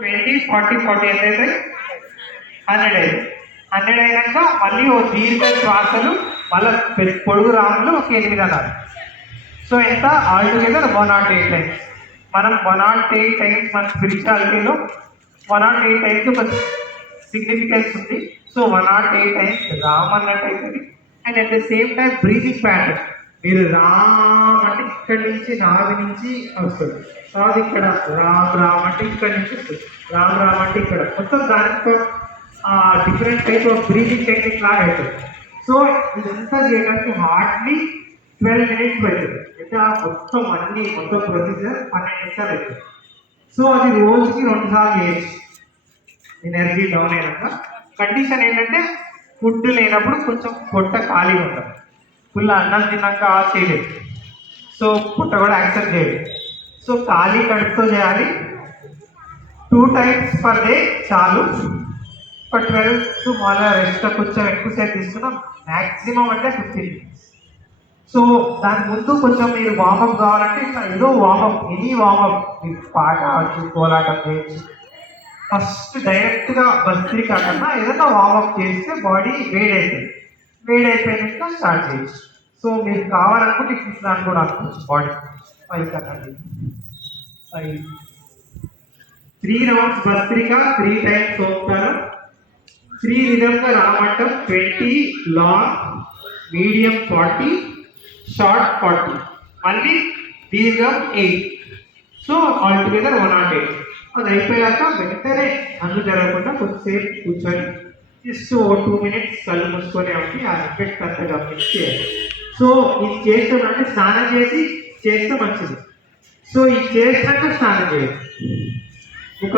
20, 40, 40 అయితే 100 అయింది. 100 అయినాక మళ్ళీ ఓ దీర్ఘ శ్వాసలు మళ్ళీ పొడుగు రాములు ఒక 8 అన్నారు. సో ఎంత ఆల్ టుగెదర్ 108 టైమ్స్. మనం 108 టైమ్స్ మన స్పిరిచువాలిటీలో 108 టైమ్స్ ఒక సిగ్నిఫికెన్స్ ఉంది. సో 108 టైమ్స్ రామ్ అన్నట్టు అవుతుంది. And at the same time breathing pattern మీరు రామ్ అంటే ఇక్కడి నుంచి నాది నుంచి వస్తుంది, తర్వాత ఇక్కడ రామ్ రామ్ అంటే ఇక్కడ నుంచి వస్తుంది, రామ్ రామ్ అంటే ఇక్కడ మొత్తం దానికి different type of breathing technique లాగా అవుతుంది. సో ఇదంతా చేయడానికి హార్డ్లీ 12 minutes పడుతుంది. అంటే మొత్తం ప్రొసీజర్ 12 నిమిషాలు అవుతుంది. సో అది రోజుకి 2 సార్లు చేయొచ్చు. ఎనర్జీ డౌన్ అయినాక కండిషన్ ఏంటంటే ఫుడ్ లేనప్పుడు కొంచెం పొట్ట ఖాళీగా ఉంటుంది. ఫుల్ అన్నం తిన్నాక చేయలేదు, సో పొట్ట కూడా యాక్సెప్ట్ చేయలేదు. సో ఖాళీ కడుపుతో చేయాలి. 2 times per day చాలు. ఒక 12 to మళ్ళీ రెస్ట్ కొంచెం ఎక్కువసేపు తీసుకున్నాం. మ్యాక్సిమం అంటే 15 minutes. సో దాని ముందు కొంచెం మీరు వార్మప్ కావాలంటే ఇట్లా ఏదో వార్మప్, ఎనీ వార్మప్, మీరు పాట ఆడచ్చు, కోలాటం చేయొచ్చు. ఫస్ట్ డైరెక్ట్గా భస్త్రికా కన్నా ఏదైనా వార్మప్ చేస్తే బాడీ వేడైపోయింది. వేడైపోయినాక స్టార్ట్ చేయొచ్చు. సో మీరు కావాలనుకుంటే ఇట్లా కూడా అనుకోవచ్చు. బాడీ 5 కనండి, 5 3 rounds భస్త్రికా, 3 times ఓంకారం, 3 విధంగా రామట్టం, 20 లాంగ్, మీడియం 40, షార్ట్ 40, మళ్ళీ దీర్ఘం 8. So all together 108. అది అయిపోయాక వెంటనే అన్ను జరగకుండా కొద్దిసేపు కూర్చొని జస్ట్ 2 minutes కళ్ళు మూసుకొని ఉండి ఆ ఎఫెక్ట్ అంతా గమనించి చేయాలి. సో ఇది చేస్తామంటే స్నానం చేసి చేస్తే మంచిది. సో ఇది చేసినాక స్నానం చేయాలి. ఒక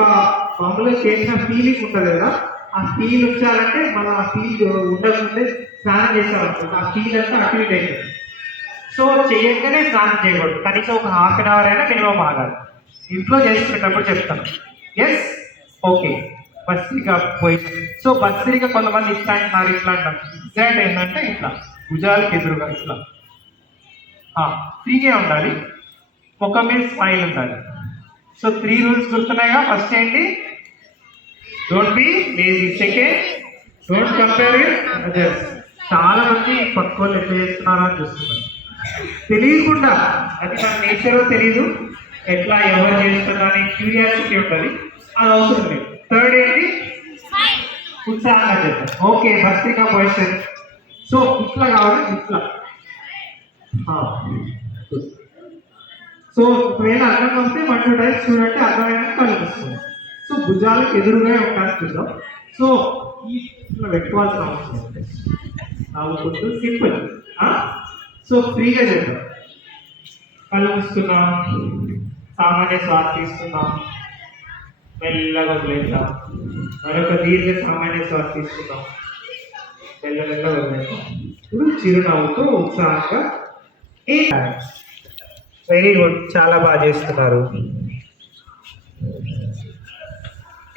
మామూలుగా చేసిన ఫీలింగ్ ఉంటుంది కదా, ఆ ఫీల్ ఉంచాలంటే మనం ఆ ఫీల్ ఉండకుంటే స్నానం చేసామనుకుంటే ఆ ఫీల్ అంతా అటు ఇటు అవుతుంది. సో చేయగానే స్నానం చేయకూడదు. కనీసం ఒక ½ an hour అయినా మినిమం ఆగాలి. ఇంట్లో చేసుకునేటప్పుడు చెప్తాను. Yes, okay. Bhastrika position. So bhastrika కొంతమంది ఇట్లా అంటున్నారు, ఇట్లా అంటారు. ఎగ్జాక్ట్ ఏంటంటే ఇట్లా భుజాలకు ఎదురుగా ఇట్లా ఫ్రీగా ఉండాలి. ముఖం మీద స్మైల్ ఉండాలి. So 3 rules గుర్తున్నాయిగా. ఫస్ట్ ఏంటి, don't be lazy. Second, don't compare with others. చాలా మంది పక్క వాళ్ళు ఎట్లా చేస్తున్నారో అని చూస్తున్నారు, తెలియకుండా. అది మన నేచరో తెలీదు, ఎట్లా ఎవరు చేస్తున్నారని క్యూరియాసిటీ ఉంటుంది, అది అవసరం లేదు. థర్డ్ ఏంటి, ఉత్సాహంగా చేద్దాం. Okay, భస్త్రికా position. సో ఇట్లా కావాలి, ఇట్లా. సో ఒకవేళ అర్థం వస్తే 1, 2 times చూడండి, అర్థమైన కళ్ళు వస్తుంది. సో భుజాలకు ఎదురుగా ఉంటాను చూద్దాం. సో ఇట్లా పెట్టుకోవాల్సిన అవసరం ఉంది. నవ్వుకుంటూ సింపుల్. సో ఫ్రీగా చేద్దాం. కళ్ళు మూసుకున్నాం, సామాన్య శ్వాస తీసుకున్నాం, మెల్లగా వదిలేద్దాం. మరొక దీర్ఘ సామాన్య శ్వాస తీసుకున్నాం, మెల్లగా వదిలేద్దాం. ఇప్పుడు చిరునవ్వుతో ఉత్సాహంగా. వెరీ గుడ్, చాలా బాగా చేస్తున్నారు.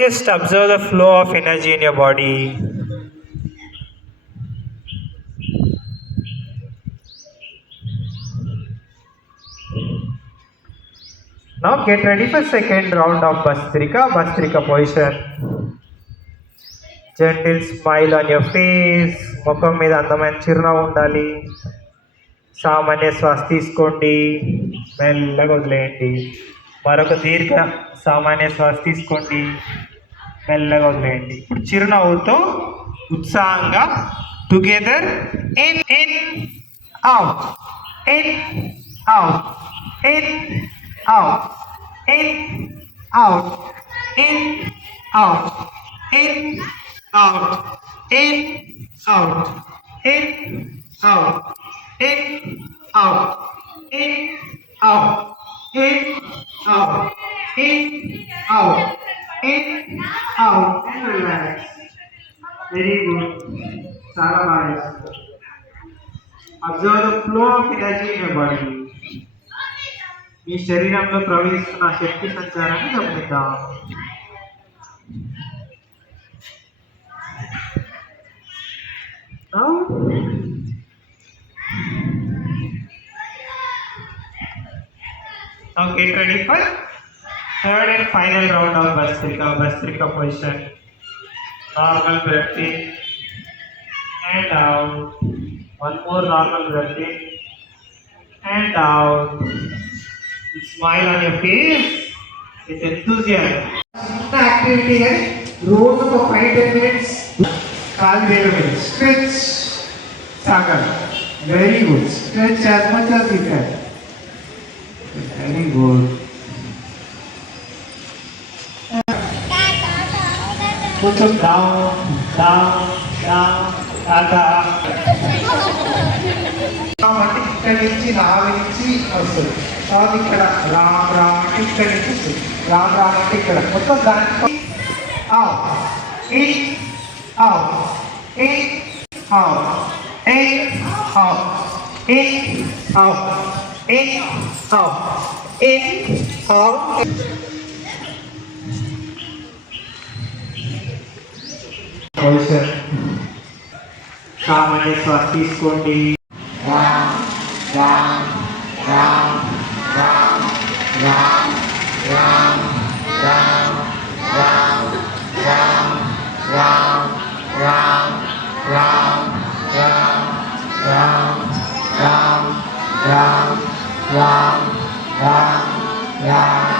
Just observe the flow of energy in your body. Now get ready for second round of Bhastrika position. Gentle smile on your face. ముఖం మీద అందమైన చిరునవ్వు ఉండాలి. సామాన్య శ్వాస తీసుకోండి, మెల్లగా వదిలేయండి. మరొక దీర్ఘ సామాన్య శ్వాస తీసుకోండి, మెల్లగా వదిలేయండి. ఇప్పుడు చిరునవ్వుతో ఉత్సాహంగా together in in out, in out, in out, in, out, in, out, in, out, in, out, in, out, in, out, in, out, in, out, in, out, in, out, and relax. Very good. చాలా బాగా చేస్తారు. Observe the flow of energy in your body. మీ శరీరంలో ప్రవహిస్తున్న శక్తి సంచారాన్ని గమనిద్దాం. Now get ready for Third and final round of Bastrika position. Normal breathing and out. One more normal breathing and out. Smile on your face with enthusiasm. చిన్న activity కానీ రోజు ఒక 5-10 minutes కాలు వేయడం స్ట్రెచ్ సాగాలి. Very good. Stretch as much as you can. Very good. కొంచెం down down down Tata. అంటే ఇక్కడి నుంచి నుంచి వస్తుంది. తర్వాత ఇక్కడ రామ్ రామ్ అంటే ఇక్కడి నుంచి వస్తుంది. రామ్ రామ్ అంటే ఇక్కడ మొత్తం దాంట్లో సామాన్య శ్వాస తీసుకోండి. రామ్ రామ్ రామ్ రామ్ రామ్ రామ్ రామ్ రామ్ రామ్ రామ్ రామ్ రామ్ రామ్ రామ్ రామ్ రామ్ రామ్ రామ్ రామ్